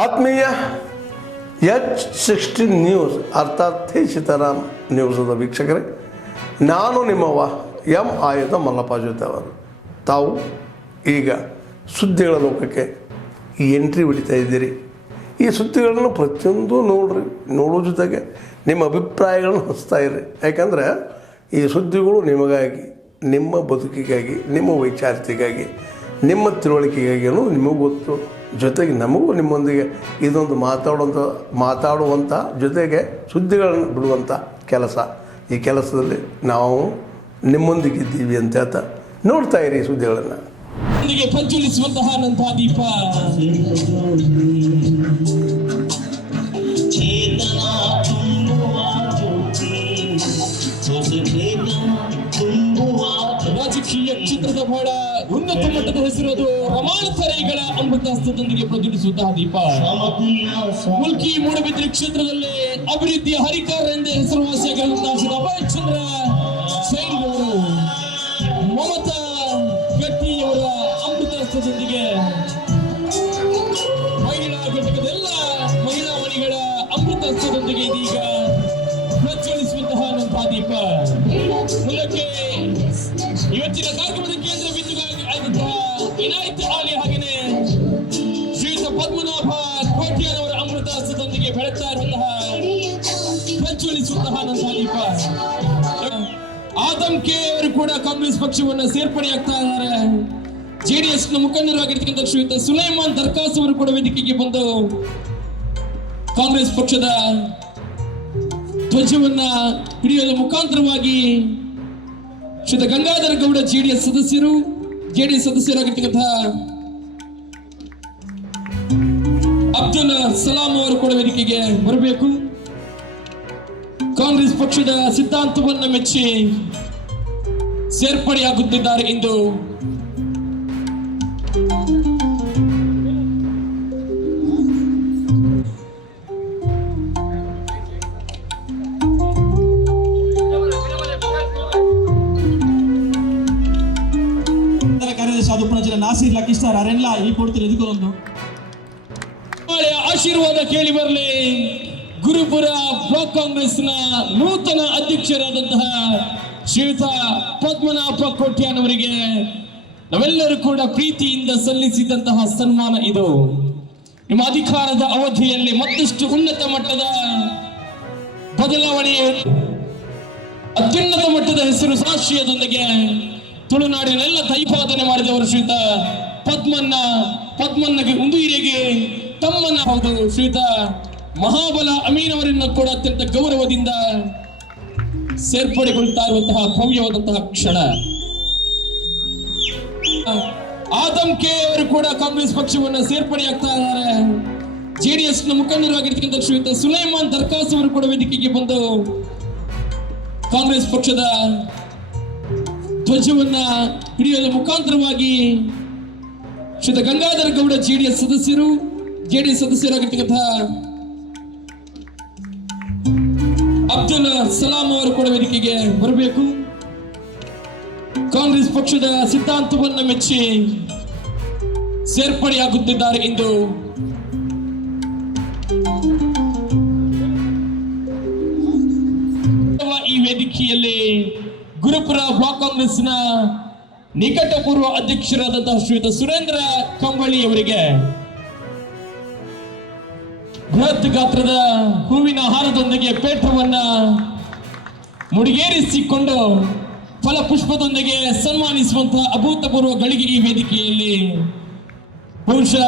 ಆತ್ಮೀಯ H16 news ಅರ್ಥಾತ್ ಹೇ ಸೀತಾರಾಮ್ ನ್ಯೂಸದ ವೀಕ್ಷಕರೇ, ನಾನು ನಿಮ್ಮವ ಎಂ ಆಯುಧ ಮಲ್ಲಪ್ಪ ಜೊತೆ ಅವರು. ತಾವು ಈಗ ಸುದ್ದಿಗಳ ಲೋಕಕ್ಕೆ ಎಂಟ್ರಿ ಹೊಡಿತಾ ಇದ್ದೀರಿ. ಈ ಸುದ್ದಿಗಳನ್ನು ಪ್ರತಿಯೊಂದು ನೋಡೋ ಜೊತೆಗೆ ನಿಮ್ಮ ಅಭಿಪ್ರಾಯಗಳನ್ನು ಹಂಚ್ತಾ ಇರಿ. ಯಾಕಂದರೆ ಈ ಸುದ್ದಿಗಳು ನಿಮಗಾಗಿ, ನಿಮ್ಮ ಬದುಕಿಗಾಗಿ, ನಿಮ್ಮ ವೈಚಾರಿಕೆಗಾಗಿ, ನಿಮ್ಮ ತಿಳುವಳಿಕೆಗಾಗಿ ಅನ್ನೋದು ನಿಮಗೂ ಗೊತ್ತು. ಜೊತೆಗೆ ನಮಗೂ ನಿಮ್ಮೊಂದಿಗೆ ಇದೊಂದು ಮಾತಾಡುವಂಥ ಜೊತೆಗೆ ಸುದ್ದಿಗಳನ್ನು ಬಿಡುವಂಥ ಕೆಲಸ. ಈ ಕೆಲಸದಲ್ಲಿ ನಾವು ನಿಮ್ಮೊಂದಿಗಿದ್ದೀವಿ ಅಂತ ಹೇಳ್ತಾ ನೋಡ್ತಾ ಇರಿ ಈ ಸುದ್ದಿಗಳನ್ನು. ಪ್ರಜ್ವಲಿಸುವಂತಹ ನಂತಹ ದೀಪ ರಾಜಕೀಯ ಕ್ಷೇತ್ರದ ಬಹಳ ಉನ್ನತ ಮಟ್ಟದ ಹೆಸರು ರಮಾನಸರೈಗಳ ಅಮೃತಾಸ್ತ್ರದೊಂದಿಗೆ ಪ್ರಜ್ವಲಿಸುವಂತಹ ದೀಪ. ಮುಲ್ಕಿ ಮೂಡಬಿದ್ರೆ ಕ್ಷೇತ್ರದಲ್ಲಿ ಅಭಿವೃದ್ಧಿಯ ಹರಿಕಾರ ಎಂದೇ ಹೆಸರುವಾಸಿಯಾಗಿರುವಂತಹ ಅಭಯ್ ಚಂದ್ರ ಸೈನಿಕರು ಮಮತಾ ಗಟ್ಟಿಯವರ ಅಮೃತಾಸ್ತ್ರದೊಂದಿಗೆ ಮಹಿಳಾ ಘಟಕದ ಎಲ್ಲ ಮಹಿಳಾ ಮಣಿಗಳ ಅಮೃತಾಸ್ತ್ರದೊಂದಿಗೆ ಇದೀಗ ಪ್ರಜ್ವಲಿಸುವಂತಹ ನಂತಹ ದೀಪ. ಮೂಲಕ್ಕೆ ಇವತ್ತಿನ ಕಾರ್ಯಕ್ರಮದ ಕೇಂದ್ರ ಬಿಂದುವಾಗಿ ಆಗಿದ್ದ ಇನಾಯತ್ ಆಲಿ ಹಾಗೆಯೇ ಶ್ರೀಯುತ ಪದ್ಮನಾಭ ಕೋಟ್ಯಾನವರ ಅಮೃತಾಸ್ತ್ರದೊಂದಿಗೆ ಬೆಳಗ್ತಾ ಇರುವಂತಹ ಪ್ರಜ್ವಲಿಸುವಂತಹ ನಂತಹ ದೀಪ. ಆದಮ್ ಕೆ ಅವರು ಕೂಡ ಕಾಂಗ್ರೆಸ್ ಪಕ್ಷವನ್ನು ಸೇರ್ಪಡೆಯಾಗ್ತಾ ಇದ್ದಾರೆ. ಜೆಡಿಎಸ್ ನ ಮುಖಂಡರಾಗಿರ್ತಕ್ಕಂಥ ಶ್ರೀಯುತ ಸುಲೈಮಾನ್ ದರ್ಕಾಸ್ ಅವರು ಕೂಡ ವೇದಿಕೆಗೆ ಬಂದು ಕಾಂಗ್ರೆಸ್ ಪಕ್ಷದ ಧ್ವಜವನ್ನ ಹಿಡಿಯುವ ಮುಖಾಂತರವಾಗಿ ಶ್ರೀಯುತ ಗಂಗಾಧರ ಗೌಡ ಜೆಡಿಎಸ್ ಸದಸ್ಯರಾಗಿರ್ತಕ್ಕಂಥ ಅಬ್ದುಲ್ ಸಲಾಂ ಅವರು ಕೂಡ ವೇದಿಕೆಗೆ ಬರಬೇಕು. ಕಾಂಗ್ರೆಸ್ ಪಕ್ಷದ ಸಿದ್ಧಾಂತವನ್ನು ಮೆಚ್ಚಿ ಸೇರ್ಪಡೆಯಾಗುತ್ತಿದ್ದಾರೆ ಎಂದು ನಾಸೀರ್ ಲಕ್ಕಿಸ್ಟಾರ್ ಅವರೆಲ್ಲ ಈ ಕೊಡ್ತಾರೆ. ಇದಕ್ಕೊಂದು ಆಶೀರ್ವಾದ ಕೇಳಿ ಬರಲಿ. ಗುರುಪುರ ಬ್ಲಾಕ್ ಕಾಂಗ್ರೆಸ್ನ ನೂತನ ಅಧ್ಯಕ್ಷರಾದಂತಹ ಶ್ರೀಯುತ ಪದ್ಮನಾಭ ಕೋಟ್ಯಾನವರಿಗೆ ನಾವೆಲ್ಲರೂ ಕೂಡ ಪ್ರೀತಿಯಿಂದ ಸಲ್ಲಿಸಿದಂತಹ ಸನ್ಮಾನ ಇದು. ನಿಮ್ಮ ಅಧಿಕಾರದ ಅವಧಿಯಲ್ಲಿ ಮತ್ತಷ್ಟು ಉನ್ನತ ಮಟ್ಟದ ಬದಲಾವಣೆ, ಅತ್ಯುನ್ನತ ಮಟ್ಟದ ಹೆಸರು ಸಾಕ್ಷ್ಯದೊಂದಿಗೆ ತುಳುನಾಡಿನೆಲ್ಲ ದೈಪಾದನೆ ಮಾಡಿದವರು ಶ್ರೀಯುತ ಪದ್ಮನ್ನಗೆ ಉಂದುಯಿರಿಗೆ ತಮ್ಮನ್ನ ಹೌದು ಶ್ರೀಯುತ ಮಹಾಬಲ ಅಮೀನ್ ಅವರನ್ನು ಕೂಡ ಅತ್ಯಂತ ಗೌರವದಿಂದ ಸೇರ್ಪಡೆಗೊಳ್ತಾ ಇರುವಂತಹ ಭವ್ಯವಾದಂತಹ ಕ್ಷಣ. ಆದಮ್ ಕೆ ಅವರು ಕೂಡ ಕಾಂಗ್ರೆಸ್ ಪಕ್ಷವನ್ನು ಸೇರ್ಪಡೆಯಾಗ್ತಾ ಇದ್ದಾರೆ. ಜೆಡಿಎಸ್ ನ ಮುಖಂಡರಾಗಿರ್ತಕ್ಕಂಥ ಶ್ರೀಯುತ ಸುಲೈಮಾನ್ ದರ್ಕಾಸ್ ಅವರು ಕೂಡ ವೇದಿಕೆಗೆ ಬಂದು ಕಾಂಗ್ರೆಸ್ ಪಕ್ಷದ ಧ್ವಜವನ್ನ ಹಿಡಿಯುವ ಮುಖಾಂತರವಾಗಿ ಶ್ರೀಯುತ ಗಂಗಾಧರ ಗೌಡ ಜೆಡಿಎಸ್ ಸದಸ್ಯರಾಗಿರ್ತಕ್ಕಂಥ ಅಬ್ದುಲ್ ಸಲಾಂ ಅವರು ಕೂಡ ವೇದಿಕೆಗೆ ಬರಬೇಕು. ಕಾಂಗ್ರೆಸ್ ಪಕ್ಷದ ಸಿದ್ಧಾಂತವನ್ನು ಮೆಚ್ಚಿ ಸೇರ್ಪಡೆಯಾಗುತ್ತಿದ್ದಾರೆ ಎಂದು ಈ ವೇದಿಕೆಯಲ್ಲಿ ಗುರುಪುರ ಬ್ಲಾಕ್ ಕಾಂಗ್ರೆಸ್ನ ನಿಕಟಪೂರ್ವ ಅಧ್ಯಕ್ಷರಾದಂತಹ ಶ್ರೀಯುತ ಸುರೇಂದ್ರ ಕಂಬಳಿ ಅವರಿಗೆ ಬೃಹತ್ ಗಾತ್ರದ ಹೂವಿನ ಹಾರದೊಂದಿಗೆ ಪೇಟವನ್ನ ಮುಡಿಗೇರಿಸಿಕೊಂಡು ಫಲಪುಷ್ಪದೊಂದಿಗೆ ಸನ್ಮಾನಿಸುವಂತಹ ಅಭೂತಪೂರ್ವ ಗಳಿಗೆ ಈ ವೇದಿಕೆಯಲ್ಲಿ ಬಹುಶಃ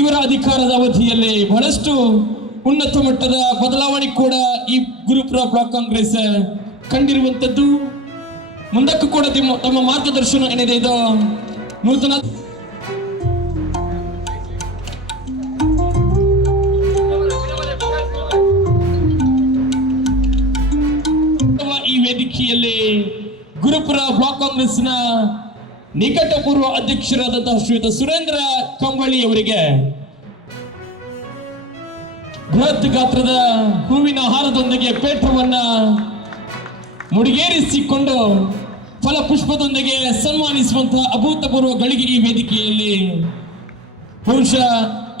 ಇವರ ಅಧಿಕಾರದ ಅವಧಿಯಲ್ಲಿ ಬಹಳಷ್ಟು ಉನ್ನತ ಮಟ್ಟದ ಬದಲಾವಣೆ ಕೂಡ ಈ ಗುರುಪುರ ಬ್ಲಾಕ್ ಕಾಂಗ್ರೆಸ್ ಕಂಡಿರುವಂತದ್ದು. ಮುಂದಕ್ಕೂ ಕೂಡ ತಮ್ಮ ಮಾರ್ಗದರ್ಶನ ಏನಿದೆ ಇದು ನೂತನ ಈ ವೇದಿಕೆಯಲ್ಲಿ ಗುರುಪುರ ಬ್ಲಾಕ್ ಕಾಂಗ್ರೆಸ್ನ ನಿಕಟಪೂರ್ವ ಅಧ್ಯಕ್ಷರಾದಂತಹ ಶ್ರೀಯುತ ಸುರೇಂದ್ರ ಕಂಬಳಿ ಅವರಿಗೆ ಬೃಹತ್ ಗಾತ್ರದ ಹೂವಿನ ಹಾರದೊಂದಿಗೆ ಪೇಟವನ್ನ ಮುಡಿಗೇರಿಸಿಕೊಂಡು ಫಲಪುಷ್ಪದೊಂದಿಗೆ ಸನ್ಮಾನಿಸುವಂತಹ ಅಭೂತಪೂರ್ವ ಗಳಿಗೆ ಈ ವೇದಿಕೆಯಲ್ಲಿ ಬಹುಶಃ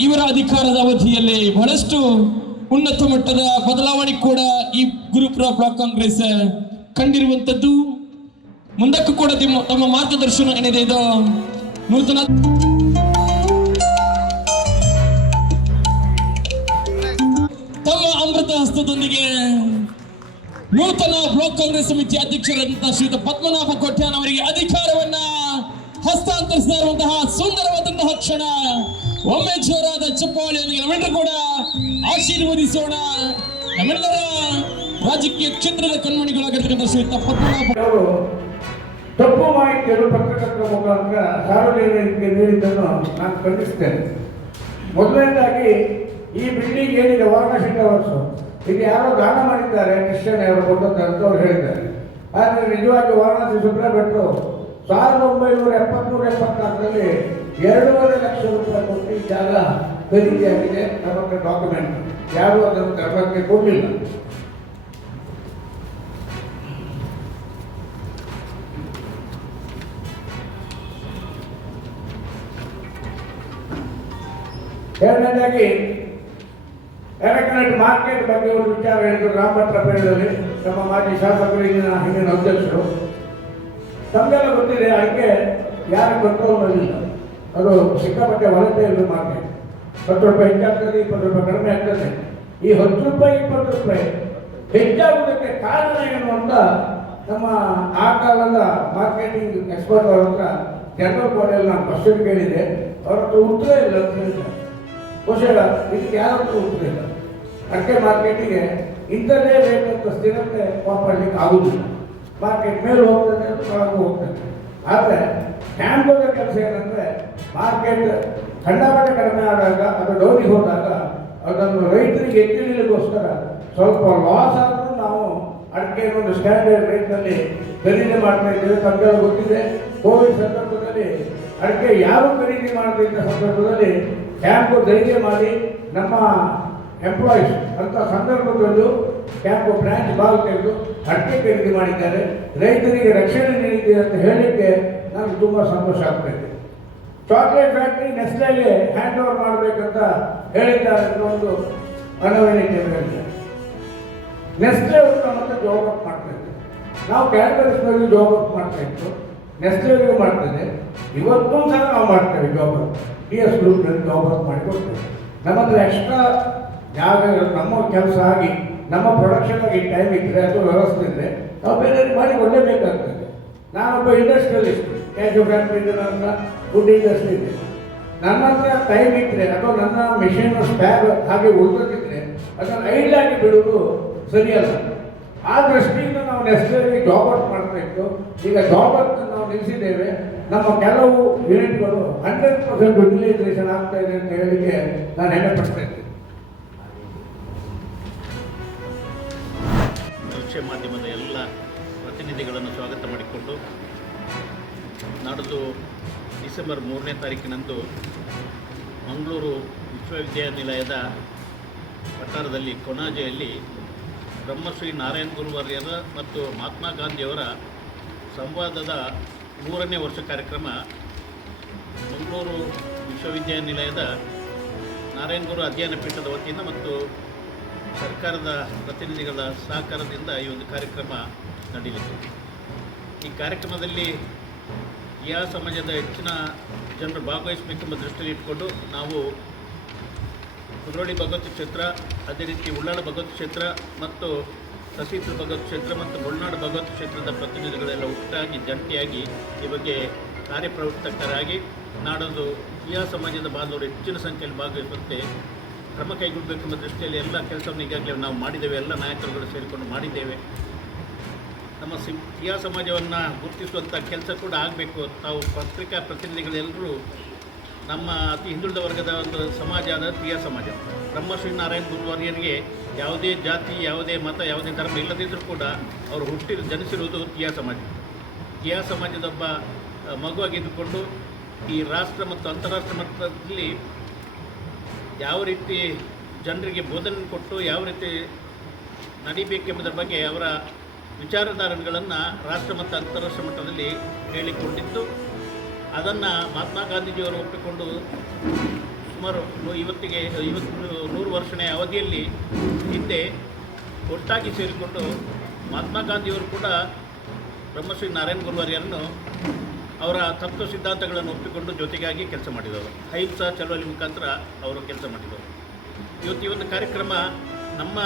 ಇವರ ಅಧಿಕಾರದ ಅವಧಿಯಲ್ಲಿ ಬಹಳಷ್ಟು ಉನ್ನತ ಮಟ್ಟದ ಬದಲಾವಣೆ ಕೂಡ ಈ ಗುರುಪುರ ಬ್ಲಾಕ್ ಕಾಂಗ್ರೆಸ್ ಕಂಡಿರುವಂತದ್ದು. ಮುಂದಕ್ಕೂ ಕೂಡ ತಮ್ಮ ಮಾರ್ಗದರ್ಶನ ಏನಿದೆ ಇದು ನೂತನ ತಮ್ಮ ಅಮೃತ ಹಸ್ತದೊಂದಿಗೆ ನೂತನ ಬ್ಲಾಕ್ ಕಾಂಗ್ರೆಸ್ ಸಮಿತಿ ಅಧ್ಯಕ್ಷರಾದಂತಹ ಶ್ರೀಯುತ ಪದ್ಮನಾಭ ಕೊಟ್ಯಾನ್ ಅವರಿಗೆ ಅಧಿಕಾರವನ್ನ ಹಸ್ತಾಂತರಿಸ್ತಾ ಇರುವಂತಹ ಸುಂದರವಾದಂತಹ ಕ್ಷಣ. ಒಮ್ಮೆ ಜೋರಾದ ಚಪ್ಪಾಳೆಯೊಂದಿಗೆ ನಾವೆಲ್ಲರೂ ಕೂಡ ಆಶೀರ್ವದಿಸೋಣ. ನಮ್ಮೆಲ್ಲರ ರಾಜಕೀಯ ಕ್ಷೇತ್ರದ ಕಣ್ಮಣಿಗಳಾಗಿರ್ತಕ್ಕಂಥ ಶ್ರೀಯುತ ಪದ್ಮನಾಭ ಅವರು ತಪ್ಪು ಮಾಹಿತಿಯನ್ನು ಪತ್ರಕರ್ತರ ಮುಖಾಂತರ ಸಾರ್ವಜನಿಕರಿಗೆ ನೀಡಿದ್ದನ್ನು ನಾನು ಖಂಡಿಸ್ತೇನೆ. ಮೊದಲನೇದಾಗಿ ಈ ಬಿಲ್ಡಿಂಗ್ ಏನಿದೆ ವಾರ್ನಶೀಟ್ ಅವರ್ಸು ಇದು ಯಾರೋ ದಾನ ಮಾಡಿದ್ದಾರೆ, ಕ್ರಿಶ್ಚಿಯನ್ ಅವರು ಕೊಟ್ಟದ್ದು ಅಂತ ಅವ್ರು ಹೇಳಿದ್ದಾರೆ. ಆದರೆ ನಿಜವಾಗಿ ವಾರಣಾಸಿ ಸುಬ್ರಹ್ಮಣ್ಯ ಭಟ್ರು 1973-74ರಲ್ಲಿ 2.5 ಲಕ್ಷ ರೂಪಾಯಿ ಕೊಟ್ಟು ಈ ಜಾಗ ಖರೀದಿಯಾಗಿದೆ. ನಮ್ಮ ಡಾಕ್ಯುಮೆಂಟ್ ಯಾರು ಅದನ್ನು ಧರ್ಮಕ್ಕೆ ಕೊಡಲಿಲ್ಲ. ಎರಡನೇದಾಗಿ ಎಲೆಕ್ಟ್ರಾನಿಕ್ ಮಾರ್ಕೆಟ್ ಬಗ್ಗೆ ಒಂದು ವಿಚಾರ ಹೇಳಿದ್ರು ರಾಮಭಟ್ರಪೇಟೆಯಲ್ಲಿ. ನಮ್ಮ ಮಾಜಿ ಶಾಸಕರು ಹಿಂದಿನ ಅಧ್ಯಕ್ಷರು ತಮಗೆಲ್ಲ ಗೊತ್ತಿದೆ, ಅದಕ್ಕೆ ಯಾರು ಕಂಟ್ರೋಲ್ನಲ್ಲಿಲ್ಲ. ಅದು ಸಿಕ್ಕಾಪಟ್ಟೆ ಹೊರತೆ ಇಲ್ಲ ಮಾರ್ಕೆಟ್. 10 ರೂಪಾಯಿ ಹೆಚ್ಚಾಗ್ತದೆ, 20 ರೂಪಾಯಿ ಕಡಿಮೆ ಆಗ್ತದೆ. ಈ 10 ರೂಪಾಯಿ 20 ರೂಪಾಯಿ ಹೆಚ್ಚಾಗುವುದಕ್ಕೆ ಕಾರಣ ಏನು ಅಂತ ನಮ್ಮ ಆ ಕಾಲದ ಮಾರ್ಕೆಟಿಂಗ್ ಎಕ್ಸ್ಪರ್ಟ್ ಅವ್ರ ಹತ್ರ ಜನರಲ್ ಬಾಡಿಯಲ್ಲಿ ನಾನು ಕ್ವಶನ್ ಕೇಳಿದೆ. ಅವ್ರ ಹತ್ರ ಉತ್ತರ ಇಲ್ಲ ಅಂತ ಹೇಳಿದ್ದಾರೆ. ಬಹುಶಃ ಇದಕ್ಕೆ ಯಾರತ್ರ ಉತ್ತರ ಇಲ್ಲ. ಅಡಿಕೆ ಮಾರ್ಕೆಟಿಗೆ ಇಂಥದ್ದೇ ರೇಟ್ ಅಂತ ಸ್ಥಿರತೆ ಕಾಪಾಡಲಿಕ್ಕೆ ಆಗುವುದಿಲ್ಲ. ಮಾರ್ಕೆಟ್ ಮೇಲೆ ಹೋಗ್ತದೆ, ಒಳಗೂ ಹೋಗ್ತದೆ. ಆದರೆ ಹ್ಯಾಂಡ್ಬೋದ ಕೆಲಸ ಏನಂದರೆ ಮಾರ್ಕೆಟ್ ಖಂಡಾಪಟ್ಟೆ ಕಡಿಮೆ ಆದಾಗ ಅದು ಡೌನಿಗೆ ಹೋದಾಗ ಅದನ್ನು ರೈತರಿಗೆ ಎತ್ತಿಡಲಿಕ್ಕೋಸ್ಕರ ಸ್ವಲ್ಪ ಲಾಸ್ ಆದರೂ ನಾವು ಅಡಿಕೆಯನ್ನು ಒಂದು ಸ್ಟ್ಯಾಂಡರ್ಡ್ ರೇಟ್ನಲ್ಲಿ ಖರೀದಿ ಮಾಡ್ತಾ ಇದ್ದೇವೆ. ತಮಗೆಲ್ಲ ಗೊತ್ತಿದೆ, ಕೋವಿಡ್ ಸಂದರ್ಭದಲ್ಲಿ ಅಡಿಕೆ ಯಾರು ಖರೀದಿ ಮಾಡದಿದ್ದ ಸಂದರ್ಭದಲ್ಲಿ ಕ್ಯಾಂಪು ಧೈರ್ಯ ಮಾಡಿ ನಮ್ಮ ಎಂಪ್ಲಾಯೀಸ್ ಅಂತ ಸಂದರ್ಭದಲ್ಲೂ ಕ್ಯಾಂಪು ಬ್ರಾಂಚ್ ಬಾಲ್ ತೆಗೆದು ಅಡಿಕೆ ಖರೀದಿ ಮಾಡಿದ್ದಾರೆ. ರೈತರಿಗೆ ರಕ್ಷಣೆ ನೀಡಿದೆ ಅಂತ ಹೇಳಲಿಕ್ಕೆ ನನಗೆ ತುಂಬ ಸಂತೋಷ ಆಗ್ತಾಯಿದೆ. ಚಾಕ್ಲೇಟ್ ಫ್ಯಾಕ್ಟ್ರಿ ನೆಸ್ಲೆಗೆ ಹ್ಯಾಂಡ್ ಓವರ್ ಮಾಡಬೇಕಂತ ಹೇಳಿದ್ದಾರೆ ಅಂತ ಒಂದು ಅನವಣಿಕೆ ಹೇಳಿದ್ದಾರೆ. ನೆಸ್ಲೆ ಅವರು ನಮ್ಮ ಹತ್ರ ಜಾಬ್ ವರ್ಕ್ ಮಾಡ್ತಾ ಇದ್ದಾರೆ. ನಾವು ಕ್ಯಾಡ್ಬರೀಸ್ನಲ್ಲಿ ಜಾಬ್ ವರ್ಕ್ ಮಾಡ್ತಾ ಇತ್ತು, ನೆಸ್ಲೆಗೂ ಮಾಡ್ತದೆ. ಇವತ್ತೂ ಸಹ ನಾವು ಮಾಡ್ತೇವೆ ಜಾಬ್ ವರ್ಕ್. PS ಗ್ರೂಪ್ನಲ್ಲಿ ಜಾಬ್ ವರ್ಕ್ ಮಾಡಿ ಕೊಡ್ತೇವೆ. ನಮ್ಮ ಹತ್ರ ಎಕ್ಸ್ಟ್ರಾ ಜಾಗ ನಮ್ಮ ಕೆಲಸ ಆಗಿ ನಮ್ಮ ಪ್ರೊಡಕ್ಷನ್ ಆಗಿ ಟೈಮ್ ಇದ್ದರೆ ಅಥವಾ ವ್ಯವಸ್ಥೆ ಇದ್ದರೆ ನಾವು ಬೇರೆ ಮಾಡಿ ಕೊಡಲೇಬೇಕಾಗ್ತದೆ. ನಾನೊಬ್ಬ ಇಂಡಸ್ಟ್ರಿಯಲಿಸ್ಟ್, ಕ್ಯಾಶು ಫ್ಯಾಕ್ಟ್ರಿ ಇದೆ, ನನ್ನ ಫುಡ್ ಇಂಡಸ್ಟ್ರಿ ಇದೆ. ನನ್ನ ಹತ್ರ ಟೈಮ್ ಇದ್ದರೆ ಅಥವಾ ನನ್ನ ಮಿಷಿನ್ ಸ್ಪ್ಯಾಗ್ ಹಾಗೆ ಉಳಿದಿದ್ರೆ ಅದನ್ನು ಐಡ್ಲಾಗಿ ಬಿಡುವುದು ಸರಿಯಲ್ಲ. ಆ ದೃಷ್ಟಿಯಿಂದ ನಾವು ನೆಸ್ಸರಿ ಜಾಬ್ ವರ್ಕ್ ಮಾಡ್ತಾ ಇತ್ತು. ಈಗ ಜಾಬ್ ವರ್ಕ್ ನಾವು ನಿಲ್ಲಿಸಿದ್ದೇವೆ. ನಮ್ಮ ಕೆಲವು ಯೂನಿಟ್ಗಳು 100% ಯುಟಿಲೈಸೇಷನ್ ಆಗ್ತಾ ಇದೆ ಅಂತ ಹೇಳಿಕೆ ನಾನು ಹೆಮ್ಮೆ ಇದ್ದೆ. ದೃಶ್ಯ ಮಾಧ್ಯಮದ ಎಲ್ಲ ಪ್ರತಿನಿಧಿಗಳನ್ನು ಸ್ವಾಗತ ಮಾಡಿಕೊಂಡು ನಾಡಿದ್ದು ಡಿಸೆಂಬರ್ 3ನೇ ತಾರೀಕಿನಂದು ಮಂಗಳೂರು ವಿಶ್ವವಿದ್ಯಾನಿಲಯದ ವಠಾರದಲ್ಲಿ ಕೊಣಾಜೆಯಲ್ಲಿ ಬ್ರಹ್ಮಶ್ರೀ ನಾರಾಯಣ ಗುರುವರ್ಯರ ಮತ್ತು ಮಹಾತ್ಮ ಗಾಂಧಿಯವರ ಸಂವಾದದ 3ನೇ ವರ್ಷ ಕಾರ್ಯಕ್ರಮ ಮಂಗಳೂರು ವಿಶ್ವವಿದ್ಯಾನಿಲಯದ ನಾರಾಯಣ ಗುರು ಅಧ್ಯಯನ ಪೀಠದ ವತಿಯಿಂದ ಮತ್ತು ಸರ್ಕಾರದ ಪ್ರತಿನಿಧಿಗಳ ಸಹಕಾರದಿಂದ ಈ ಒಂದು ಕಾರ್ಯಕ್ರಮ ನಡೆಯಲಿದೆ. ಈ ಕಾರ್ಯಕ್ರಮದಲ್ಲಿ ಯಾವ ಸಮಾಜದ ಹೆಚ್ಚಿನ ಜನರು ಭಾಗವಹಿಸಬೇಕೆಂಬ ದೃಷ್ಟಿಯಲ್ಲಿ ಇಟ್ಕೊಂಡು ನಾವು ಕುದ್ರೋಳಿ ಭಗವತ್ ಕ್ಷೇತ್ರ, ಅದೇ ರೀತಿ ಉಳ್ಳಾಳ ಭಗವತ್ ಕ್ಷೇತ್ರ ಮತ್ತು ಸಸೀತ್ರ ಭಗವತ್ ಕ್ಷೇತ್ರ ಮತ್ತು ಬೊಳ್ನಾಡು ಭಗವತ್ ಕ್ಷೇತ್ರದ ಪ್ರತಿನಿಧಿಗಳೆಲ್ಲ ಒಟ್ಟಾಗಿ ಜಂಟಿಯಾಗಿ ಈ ಬಗ್ಗೆ ಕಾರ್ಯಪ್ರವರ್ತಕರಾಗಿ ನಾಡೋದು ಯಾವ ಸಮಾಜದ ಬಾಂಧವರು ಹೆಚ್ಚಿನ ಸಂಖ್ಯೆಯಲ್ಲಿ ಭಾಗವಹಿಸುವಂತೆ ಕ್ರಮ ಕೈಗೊಳ್ಳಬೇಕೆಂಬ ದೃಷ್ಟಿಯಲ್ಲಿ ಎಲ್ಲ ಕೆಲಸವನ್ನು ಈಗಾಗಲೇ ನಾವು ಮಾಡಿದ್ದೇವೆ. ಎಲ್ಲ ನಾಯಕರುಗಳು ಸೇರಿಕೊಂಡು ಮಾಡಿದ್ದೇವೆ. ನಮ್ಮ ಟಿಯಾ ಸಮಾಜವನ್ನು ಗುರುತಿಸುವಂಥ ಕೆಲಸ ಕೂಡ ಆಗಬೇಕು. ತಾವು ಪತ್ರಿಕಾ ಪ್ರತಿನಿಧಿಗಳೆಲ್ಲರೂ ನಮ್ಮ ಅತಿ ಹಿಂದುಳಿದ ವರ್ಗದ ಒಂದು ಸಮಾಜ ಆದ ಟಿಯಾ ಸಮಾಜ. ಬ್ರಹ್ಮಶ್ರೀ ನಾರಾಯಣ ಗುರುವರ್ಯರಿಗೆ ಯಾವುದೇ ಜಾತಿ, ಯಾವುದೇ ಮತ, ಯಾವುದೇ ಧರ್ಮ ಇಲ್ಲದಿದ್ದರೂ ಕೂಡ ಅವರು ಜನಿಸಿರುವುದು ಟಿಯಾ ಸಮಾಜ. ಟಿಯಾ ಸಮಾಜದೊಬ್ಬ ಮಗುವಾಗಿದ್ದುಕೊಂಡು ಈ ರಾಷ್ಟ್ರ ಮತ್ತು ಅಂತಾರಾಷ್ಟ್ರ ಮಟ್ಟದಲ್ಲಿ ಯಾವ ರೀತಿ ಜನರಿಗೆ ಬೋಧನೆ ಕೊಟ್ಟು ಯಾವ ರೀತಿ ನಡಿಬೇಕೆಂಬುದರ ಬಗ್ಗೆ ಅವರ ವಿಚಾರಧಾರೆಗಳನ್ನು ರಾಷ್ಟ್ರ ಮತ್ತು ಅಂತಾರಾಷ್ಟ್ರ ಮಟ್ಟದಲ್ಲಿ ಹೇಳಿಕೊಂಡಿದ್ದು, ಅದನ್ನು ಮಹಾತ್ಮ ಗಾಂಧೀಜಿಯವರು ಒಪ್ಪಿಕೊಂಡು ಸುಮಾರು ಇವತ್ತಿಗೆ 100 ವರ್ಷನೇ ಅವಧಿಯಲ್ಲಿ ಹಿಂದೆ ಒಟ್ಟಾಗಿ ಸೇರಿಕೊಂಡು ಮಹಾತ್ಮ ಗಾಂಧಿಯವರು ಕೂಡ ಬ್ರಹ್ಮಶ್ರೀ ನಾರಾಯಣ ಗುರುವಾರ್ಯರನ್ನು ಅವರ ತತ್ವ ಸಿದ್ಧಾಂತಗಳನ್ನು ಒಪ್ಪಿಕೊಂಡು ಜೊತೆಗಾಗಿ ಕೆಲಸ ಮಾಡಿದವರು. ಅಹಿಂಸಾ ಚಳವಳಿ ಮುಖಾಂತರ ಅವರು ಕೆಲಸ ಮಾಡಿದವರು. ಈ ಒಂದು ಕಾರ್ಯಕ್ರಮ ನಮ್ಮ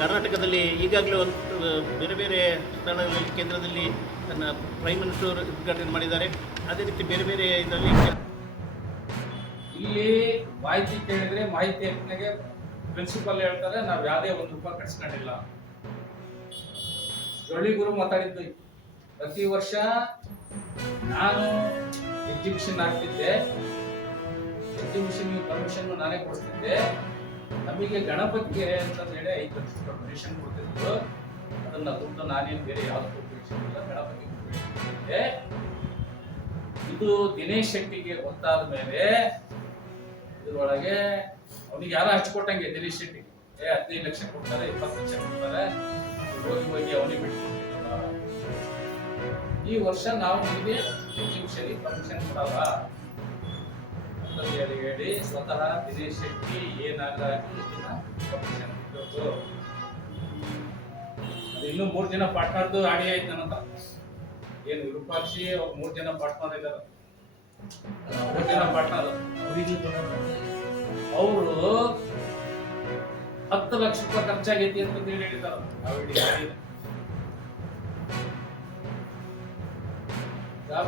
ಕರ್ನಾಟಕದಲ್ಲಿ ಈಗಾಗಲೇ ಒಂದು ಬೇರೆ ಬೇರೆ ಸ್ಥಳಗಳಲ್ಲಿ ಕೇಂದ್ರದಲ್ಲಿ ತನ್ನ ಪ್ರೈಮ್ ಮಿನಿಸ್ಟರ್ ಉದ್ಘಾಟನೆ ಮಾಡಿದ್ದಾರೆ. ಅದೇ ರೀತಿ ಬೇರೆ ಬೇರೆ ಇದರಲ್ಲಿ ಇಲ್ಲಿ ಮಾಹಿತಿ ಕೇಳಿದ್ರೆ ಮಾಹಿತಿ ಯಜ್ಞಗೆ ಪ್ರಿನ್ಸಿಪಲ್ ಹೇಳ್ತಾರೆ ನಾವು ಯಾವುದೇ ₹1 ಕಟ್ಸ್ಕೊಂಡಿಲ್ಲ. ಜೊಳ್ಳಿ ಗುರು ಮಾತಾಡಿದ್ದು ಪ್ರತಿ ವರ್ಷ ನಾನು ಎಕ್ಸಿಬಿಷನ್ ಆಗ್ತಿದ್ದೆ, ಎಕ್ಸಿಬಿಷನ್ ಪರ್ಮಿಷನ್ ನಾನೇ ಕೊಡ್ತಿದ್ದೆ. ನಮಗೆ ಗಣಪತಿಗೆ ಅಂತ ಹೇಳಿ 5 ಲಕ್ಷ ಪರ್ಮಿಷನ್ ಕೊಡ್ತಿದ್ರು. ಅದನ್ನ ದುಡ್ಡು ನಾನೇನು ಬೇರೆ ಯಾವ್ದು ಪರ್ಮಿಷನ್ ಇಲ್ಲ, ಗಣಪತಿ ಕೊಡ್ತಿದ್ದೆ. ಇದು ದಿನೇಶ್ ಶೆಟ್ಟಿಗೆ ಗೊತ್ತಾದ ಮೇಲೆ ಇದ್ರೊಳಗೆ ಅವನಿಗೆ ಯಾರೋ ಹಚ್ಕೊಟ್ಟಂಗೆ ದಿನೇಶ್ ಶೆಟ್ಟಿಗೆ 15 ಲಕ್ಷ ಕೊಡ್ತಾರೆ, 20 ಲಕ್ಷ ಕೊಡ್ತಾರೆ, ಹೋಗಿ ಅವನಿಗೆ ಬಿಟ್ಕೊಡ್ತಿದ್ದ. ಈ ವರ್ಷ ನಾವು ನಿಮಗೆ ಎಕ್ಸಿಬಿಷನ್ ಪರ್ಮಿಷನ್ ಕೊಡಲ್ಲ ಅಂತ ಹೇಳಿ ಸ್ವತಃ ದಿನೇಶ್ ಶೆಟ್ಟಿ ಏನಾಗಿ ಇದನ್ನ ಪರ್ಮಿಷನ್ ಕೊಡೋದು. ಇನ್ನು 3 ಜನ ಪಾರ್ಟ್ನರ್ದು ಆಡಿಯೋ ಐತೆ ನನ್ನ ಹತ್ರ. ಏನು ವಿರೂಪಾಕ್ಷಿ ಅವ್ರು 3 ಜನ ಪಾರ್ಟ್ನರ್ ಇದ್ದಾರೆ. 3 ಜನ ಪಾರ್ಟ್ನರ್ ಅವರು ₹10 ಲಕ್ಷ ಖರ್ಚಾಗೈತಿ ಅಂತ ಹೇಳಿದ್ದಾರೆ.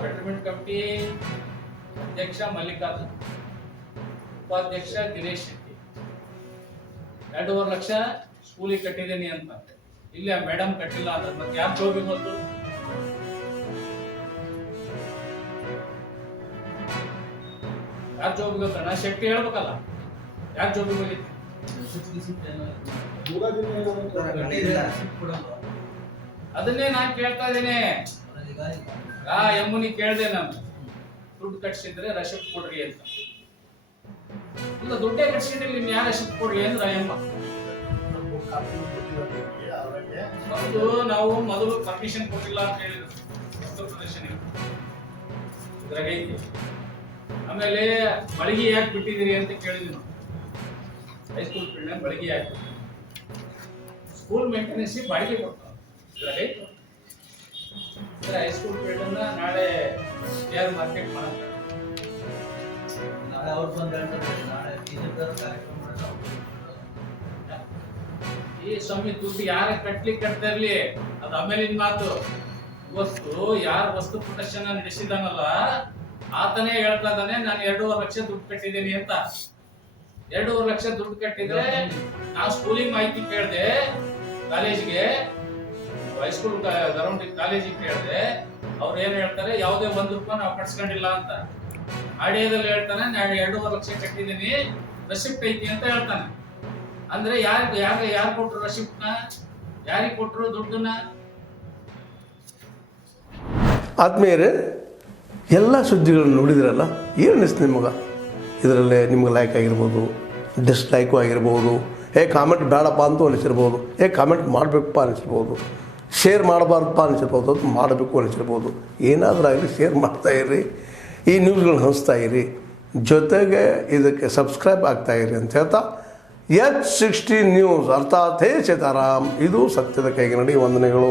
ಬೆಟರ್ಮೆಂಟ್ ಕಮಿಟಿ ಅಧ್ಯಕ್ಷ ಮಲ್ಲಿಕಾರ್ಜುನ್, ಉಪಾಧ್ಯಕ್ಷ ದಿನೇಶ್ ಶೆಟ್ಟಿ. 2.5 ಲಕ್ಷ ಸ್ಕೂಲಿಗೆ ಕಟ್ಟಿದ್ದೀನಿ ಅಂತ. ಇಲ್ಲಿ ಆ ಮೇಡಮ್ ಕಟ್ಟಿಲ್ಲ ಅಂದ್ರೆ ಮತ್ತೆ ಯಾರು ಜೋಬಿ ಗೊತ್ತು? ಯಾರು ಜೋಬಿ ಗೊತ್ತಣ್ಣ? ಶೆಟ್ಟಿ ಹೇಳ್ಬೇಕಲ್ಲ ಯಾರು ಜೋಬಿ ಹೋಗಿತ್ತು? ಅದನ್ನೇ ನಾನು ಕೇಳ್ತಾ ಇದ್ದೀನಿ. ಯಮ್ಮುನಿ ಕೇಳ್ದೆ ನಾನು, ದುಡ್ಡು ಕಟ್ಸಿದ್ರೆ ರಶೀದ್ ಕೊಡ್ರಿ ಅಂತ. ಇಲ್ಲ ದುಡ್ಡೇ ಕಟ್ಸಿದ್ರೆ ನಿಮ್ ಯಾರು ರಶೀದ್ ಕೊಡ್ರಿ ಅಂದ್ರ ಯಮ್ಮ. ನಾವು ಮೊದಲು ಪರ್ಮಿಷನ್ ಕೊಟ್ಟಿಲ್ಲ ಅಂತ ಹೇಳಿದ್ರು ಪ್ರದರ್ಶನ ಇದ್ರಾಗ ಐತಿ. ಆಮೇಲೆ ಬಳಿಗೆ ಯಾಕೆ ಬಿಟ್ಟಿದ್ದೀರಿ ಅಂತ ಕೇಳಿದ್ವಿ ನಾವು. ಹೈಸ್ಕೂಲ್ ಫೀಲ್ಡ್ ಬಳಿಗೆ ಯಾಕೆ ಸ್ಕೂಲ್ ಮೇಂಟೆನೆನ್ಸ್ ಬಾಡಿಗೆ ಕೊಡ್ತಾರೆ ಇದ್ರಾಗ ಐತಿ. ಹೈಸ್ಕೂಲ್ ಫೀಲ್ಡ್ ಅನ್ನ ನಾಳೆ ಶೇರ್ ಮಾರ್ಕೆಟ್ ಮಾಡಕ್ಕೆ ಈ ಸ್ವಾಮಿ ದುಡ್ಡು ಯಾರ ಕಟ್ಲಿಕ್ಕೆ ಕಟ್ತಾ ಇರ್ಲಿ, ಅದು ಆಮೇಲಿನ ಮಾತು. ಯಾರು ವಸ್ತು ಪ್ರದರ್ಶನ ನಡೆಸಿದಾನಲ್ಲ ಆತನೇ ಹೇಳ್ತಾ ಇದ್ದಾನೆ ನಾನು 2.5 ಲಕ್ಷ ದುಡ್ಡು ಕಟ್ಟಿದ್ದೀನಿ ಅಂತ. 2.5 ಲಕ್ಷ ದುಡ್ಡು ಕಟ್ಟಿದ್ರೆ ನಾವು ಸ್ಕೂಲಿಂಗ್ ಮಾಹಿತಿ ಕೇಳಿದೆ, ಕಾಲೇಜಿಗೆ ಹೈಸ್ಕೂಲ್ ಗ್ರೌಂಡ್ ಕಾಲೇಜಿಗೆ ಕೇಳಿದೆ. ಅವ್ರು ಏನ್ ಹೇಳ್ತಾರೆ, ಯಾವುದೇ ₹1 ನಾವು ಕಟ್ಸ್ಕೊಂಡಿಲ್ಲ ಅಂತ. ಆಡಿಯೋದಲ್ಲಿ ಹೇಳ್ತಾನೆ ನಾನು 2.5 ಲಕ್ಷ ಕಟ್ಟಿದ್ದೀನಿ, ರೆಸಿಪ್ಟ್ ಐತಿ ಅಂತ ಹೇಳ್ತಾನೆ. ಅಂದ್ರೆ ಯಾರು ಕೊಟ್ರು ರೆಸಿಪ್ಟ್ನ? ಯಾರಿಗೆ ಕೊಟ್ರು ದುಡ್ಡನ್ನ? ಆತ್ಮೀಯರೇ, ಎಲ್ಲ ಸುದ್ದಿಗಳನ್ನು ನೋಡಿದ್ರಲ್ಲ, ಏನು ಅನಿಸ್ತು ನಿಮಗೆ? ಇದರಲ್ಲೇ ನಿಮ್ಗೆ ಲೈಕ್ ಆಗಿರ್ಬೋದು, ಡಿಸ್ಲೈಕು ಆಗಿರ್ಬೋದು, ಕಾಮೆಂಟ್ ಬೇಡಪ್ಪ ಅಂತೂ ಅನಿಸಿರ್ಬೋದು, ಕಾಮೆಂಟ್ ಮಾಡಬೇಕಪ್ಪ ಅನಿಸಿರ್ಬೋದು, ಶೇರ್ ಮಾಡಬಾರ್ದಪ್ಪ ಅನಿಸಿರ್ಬೋದು, ಅದು ಮಾಡಬೇಕು ಅನಿಸಿರ್ಬೋದು. ಏನಾದರೂ ಆಗಲಿ ಶೇರ್ ಮಾಡ್ತಾಯಿರಿ, ಈ ನ್ಯೂಸ್ಗಳನ್ನ ಹಂಚ್ತಾ ಇರಿ, ಜೊತೆಗೆ ಇದಕ್ಕೆ ಸಬ್ಸ್ಕ್ರೈಬ್ ಆಗ್ತಾಯಿರಿ ಅಂತ ಹೇಳ್ತಾ H16 ನ್ಯೂಸ್ ಅರ್ಥಾತ್ ಹೇ ಸೀತಾರಾಮ್, ಇದು ಸತ್ಯದ ಕೈಗೆ ನಡಿ. ವಂದನೆಗಳು.